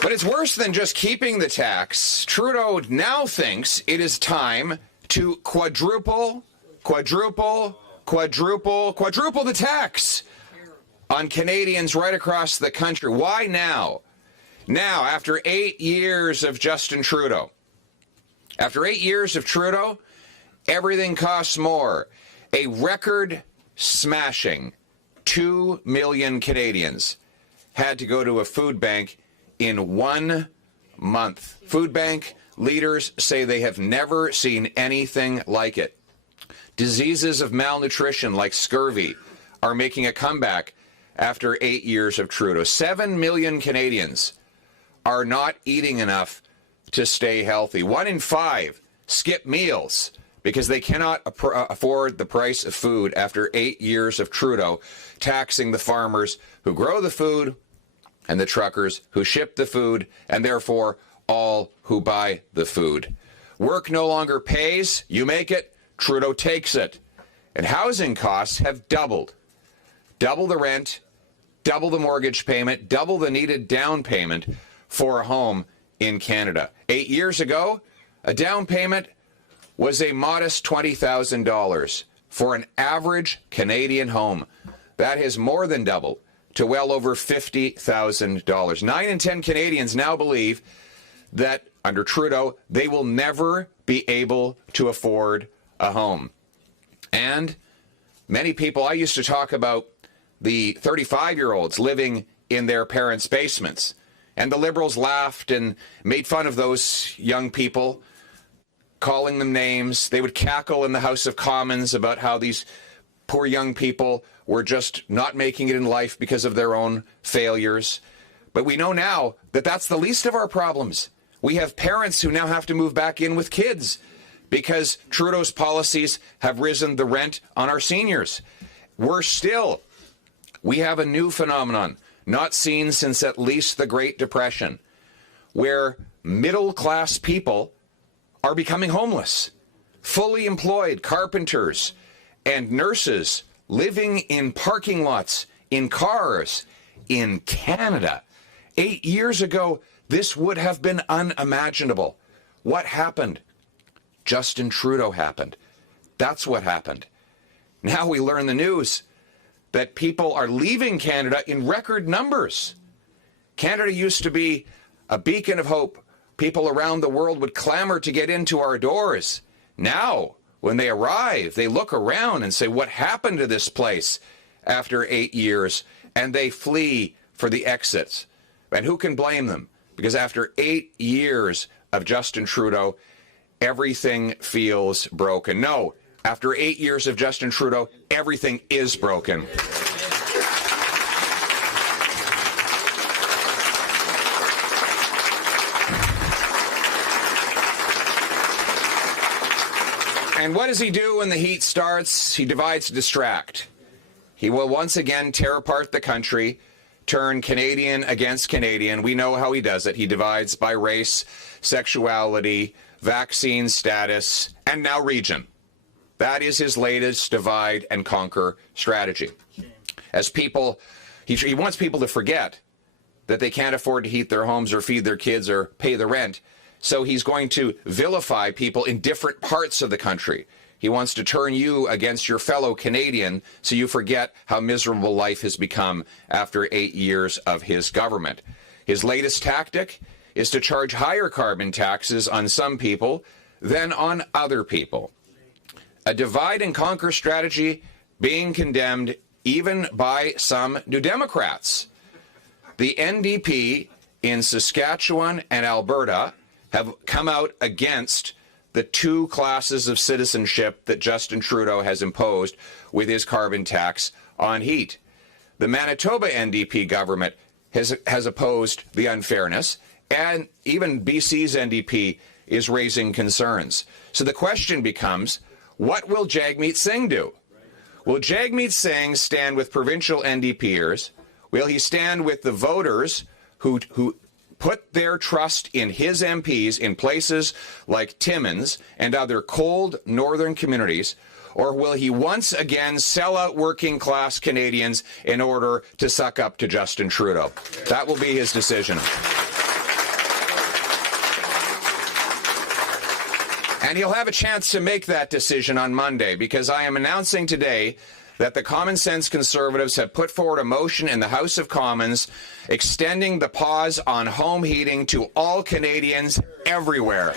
But it's worse than just keeping the tax. Trudeau now thinks it is time to quadruple the tax on Canadians right across the country. Why now? Now, after 8 years of Justin Trudeau, everything costs more. A record-smashing 2 million Canadians had to go to a food bank in 1 month. Food bank leaders say they have never seen anything like it. Diseases of malnutrition like scurvy are making a comeback after 8 years of Trudeau. 7 million Canadians are not eating enough to stay healthy. 1 in 5 skip meals because they cannot afford the price of food after 8 years of Trudeau taxing the farmers who grow the food and the truckers who ship the food, and therefore all who buy the food. Work no longer pays. You make it, Trudeau takes it. And housing costs have doubled. Double the rent, double the mortgage payment, double the needed down payment for a home in Canada. 8 years ago, a down payment was a modest $20,000 for an average Canadian home. That has more than doubled to well over $50,000. 9 in 10 Canadians now believe that under Trudeau, they will never be able to afford a home. And many people, I used to talk about the 35-year-olds living in their parents' basements. And the Liberals laughed and made fun of those young people, calling them names. They would cackle in the House of Commons about how these poor young people were just not making it in life because of their own failures. But we know now that that's the least of our problems. We have parents who now have to move back in with kids because Trudeau's policies have risen the rent on our seniors. Worse still, we have a new phenomenon not seen since at least the Great Depression, where middle-class people are becoming homeless. Fully employed carpenters and nurses living in parking lots, in cars, in Canada. 8 years ago, this would have been unimaginable. What happened? Justin Trudeau happened. That's what happened. Now we learn the news that people are leaving Canada in record numbers. Canada used to be a beacon of hope. People around the world would clamor to get into our doors. Now, when they arrive, they look around and say, what happened to this place after 8 years? And they flee for the exits. And who can blame them? Because after 8 years of Justin Trudeau, everything feels broken. No, after 8 years of Justin Trudeau, everything is broken. And what does he do when the heat starts? He divides to distract. He will once again tear apart the country, turn Canadian against Canadian. We know how he does it. He divides by race, sexuality, vaccine status, and now region. That is his latest divide and conquer strategy. As people, he wants people to forget that they can't afford to heat their homes or feed their kids or pay the rent. So he's going to vilify people in different parts of the country. He wants to turn you against your fellow Canadian so you forget how miserable life has become after 8 years of his government. His latest tactic is to charge higher carbon taxes on some people than on other people. A divide and conquer strategy being condemned even by some New Democrats. The NDP in Saskatchewan and Alberta have come out against the two classes of citizenship that Justin Trudeau has imposed with his carbon tax on heat. The Manitoba NDP government has opposed the unfairness, and even BC's NDP is raising concerns. So the question becomes, what will Jagmeet Singh do? Will Jagmeet Singh stand with provincial NDPers? Will he stand with the voters who put their trust in his MPs in places like Timmins and other cold northern communities? Or will he once again sell out working class Canadians in order to suck up to Justin Trudeau? That will be his decision. And he'll have a chance to make that decision on Monday, because I am announcing today that the Common Sense Conservatives have put forward a motion in the House of Commons extending the pause on home heating to all Canadians everywhere.